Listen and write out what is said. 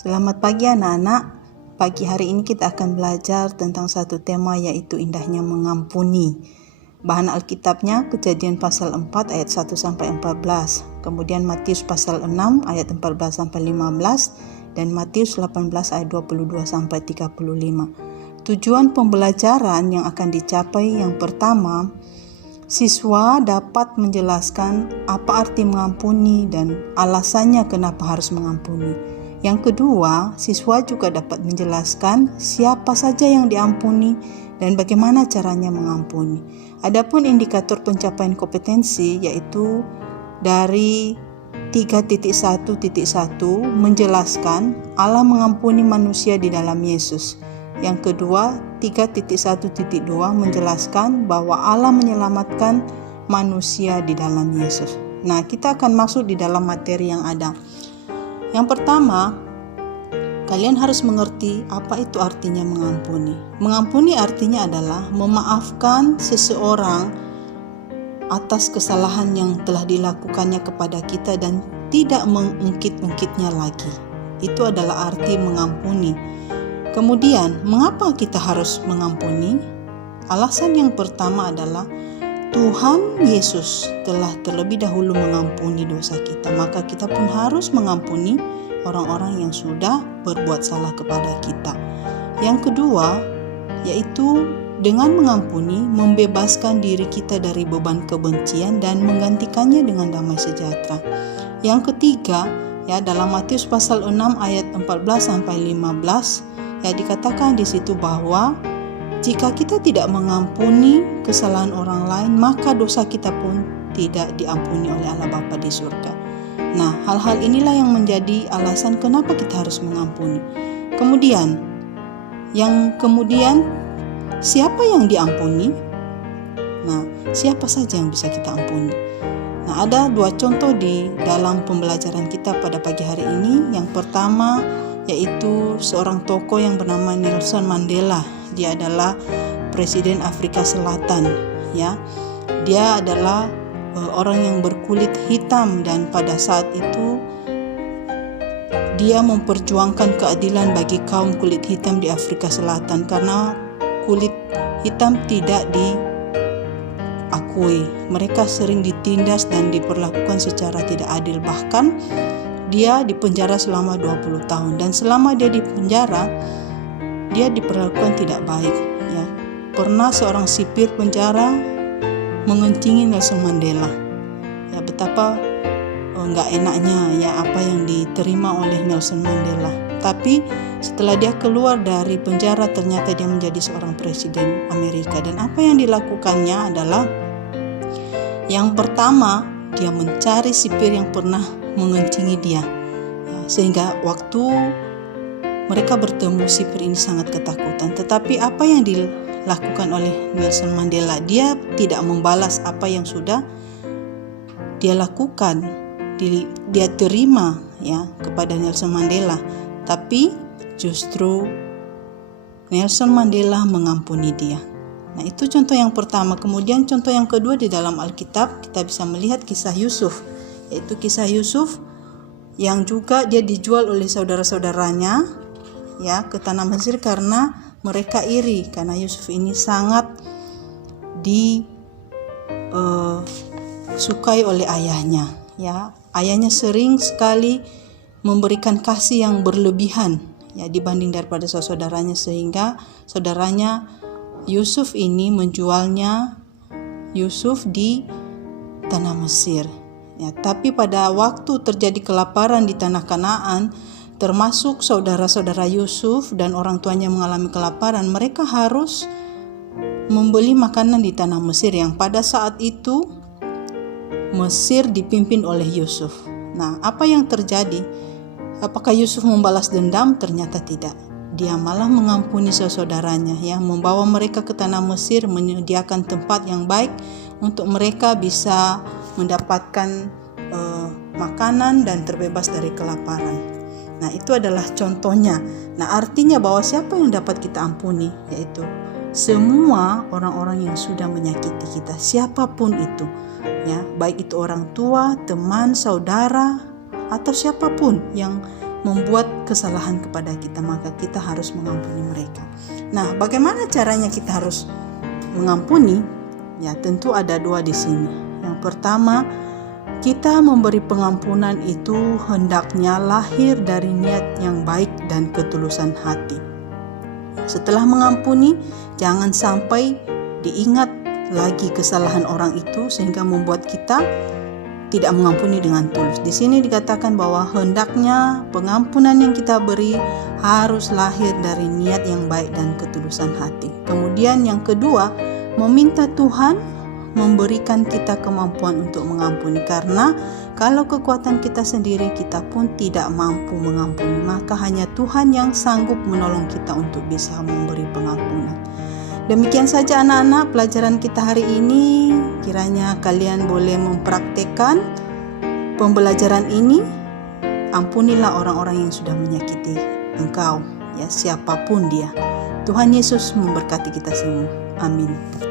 Selamat pagi anak-anak. Pagi hari ini kita akan belajar tentang satu tema, yaitu indahnya mengampuni. Bahan Alkitabnya Kejadian pasal 4 ayat 1 sampai 14. Kemudian Matius pasal 6 ayat 14 sampai 15 dan Matius 18 ayat 22 sampai 35. Tujuan pembelajaran yang akan dicapai yang pertama, siswa dapat menjelaskan apa arti mengampuni dan alasannya kenapa harus mengampuni. Yang kedua, siswa juga dapat menjelaskan siapa saja yang diampuni dan bagaimana caranya mengampuni. Adapun indikator pencapaian kompetensi yaitu dari 3.1.1 menjelaskan Allah mengampuni manusia di dalam Yesus. Yang kedua, 3.1.2 menjelaskan bahwa Allah menyelamatkan manusia di dalam Yesus. Nah, kita akan masuk di dalam materi yang ada. Yang pertama, kalian harus mengerti apa itu artinya mengampuni. Mengampuni artinya adalah memaafkan seseorang atas kesalahan yang telah dilakukannya kepada kita dan tidak mengungkit-ungkitnya lagi. Itu adalah arti mengampuni. Kemudian, mengapa kita harus mengampuni? Alasan yang pertama adalah Tuhan Yesus telah terlebih dahulu mengampuni dosa kita, maka kita pun harus mengampuni orang-orang yang sudah berbuat salah kepada kita. Yang kedua, yaitu dengan mengampuni membebaskan diri kita dari beban kebencian dan menggantikannya dengan damai sejahtera. Yang ketiga, dalam Matius pasal 6 ayat 14 sampai 15, dikatakan di situ bahwa jika kita tidak mengampuni kesalahan orang lain, maka dosa kita pun tidak diampuni oleh Allah Bapa di surga. Nah, hal-hal inilah yang menjadi alasan kenapa kita harus mengampuni. Kemudian, siapa yang diampuni? Nah, siapa saja yang bisa kita ampuni? Nah, ada dua contoh di dalam pembelajaran kita pada pagi hari ini. Yang pertama, yaitu seorang tokoh yang bernama Nelson Mandela. Dia adalah Presiden Afrika Selatan, Dia adalah orang yang berkulit hitam dan pada saat itu dia memperjuangkan keadilan bagi kaum kulit hitam di Afrika Selatan karena kulit hitam tidak diakui. Mereka sering ditindas dan diperlakukan secara tidak adil. Bahkan dia dipenjara selama 20 tahun dan selama dia di penjara dia diperlakukan tidak baik. Pernah seorang sipir penjara mengencingi Nelson Mandela. Betapa enggak enaknya apa yang diterima oleh Nelson Mandela. Tapi setelah dia keluar dari penjara, ternyata dia menjadi seorang presiden Amerika. Dan apa yang dilakukannya adalah yang pertama, dia mencari sipir yang pernah mengencingi dia. Sehingga waktu mereka bertemu, sipir ini sangat ketakutan. Tetapi apa yang dilakukan oleh Nelson Mandela? Dia tidak membalas apa yang sudah dia lakukan. Dia terima kepada Nelson Mandela. Tapi justru Nelson Mandela mengampuni dia. Nah, itu contoh yang pertama. Kemudian contoh yang kedua di dalam Alkitab, kita bisa melihat kisah Yusuf. Yaitu kisah Yusuf yang juga dia dijual oleh saudara-saudaranya ke tanah Mesir karena mereka iri karena Yusuf ini sangat disukai oleh ayahnya. Ayahnya sering sekali memberikan kasih yang berlebihan dibanding daripada saudaranya, sehingga saudaranya Yusuf ini menjualnya Yusuf di tanah Mesir. Tapi pada waktu terjadi kelaparan di tanah Kanaan, termasuk saudara-saudara Yusuf dan orang tuanya mengalami kelaparan, mereka harus membeli makanan di tanah Mesir yang pada saat itu Mesir dipimpin oleh Yusuf. Nah, apa yang terjadi? Apakah Yusuf membalas dendam? Ternyata tidak. Dia malah mengampuni saudaranya, membawa mereka ke tanah Mesir, menyediakan tempat yang baik untuk mereka bisa mendapatkan makanan dan terbebas dari kelaparan. Nah, itu adalah contohnya. Nah, artinya bahwa siapa yang dapat kita ampuni? Yaitu semua orang-orang yang sudah menyakiti kita, siapapun itu. Baik itu orang tua, teman, saudara, atau siapapun yang membuat kesalahan kepada kita, maka kita harus mengampuni mereka. Nah, bagaimana caranya kita harus mengampuni? Ya, tentu ada dua di sini. Yang pertama, kita memberi pengampunan itu hendaknya lahir dari niat yang baik dan ketulusan hati. Setelah mengampuni, jangan sampai diingat lagi kesalahan orang itu sehingga membuat kita tidak mengampuni dengan tulus. Di sini dikatakan bahwa hendaknya pengampunan yang kita beri harus lahir dari niat yang baik dan ketulusan hati. Kemudian yang kedua, meminta Tuhan memberikan kita kemampuan untuk mengampuni, karena kalau kekuatan kita sendiri kita pun tidak mampu mengampuni, maka hanya Tuhan yang sanggup menolong kita untuk bisa memberi pengampunan. Demikian saja anak-anak pelajaran kita hari ini. Kiranya kalian boleh mempraktekkan pembelajaran ini. Ampunilah orang-orang yang sudah menyakiti engkau, ya, siapapun dia. Tuhan Yesus memberkati kita semua. Amin.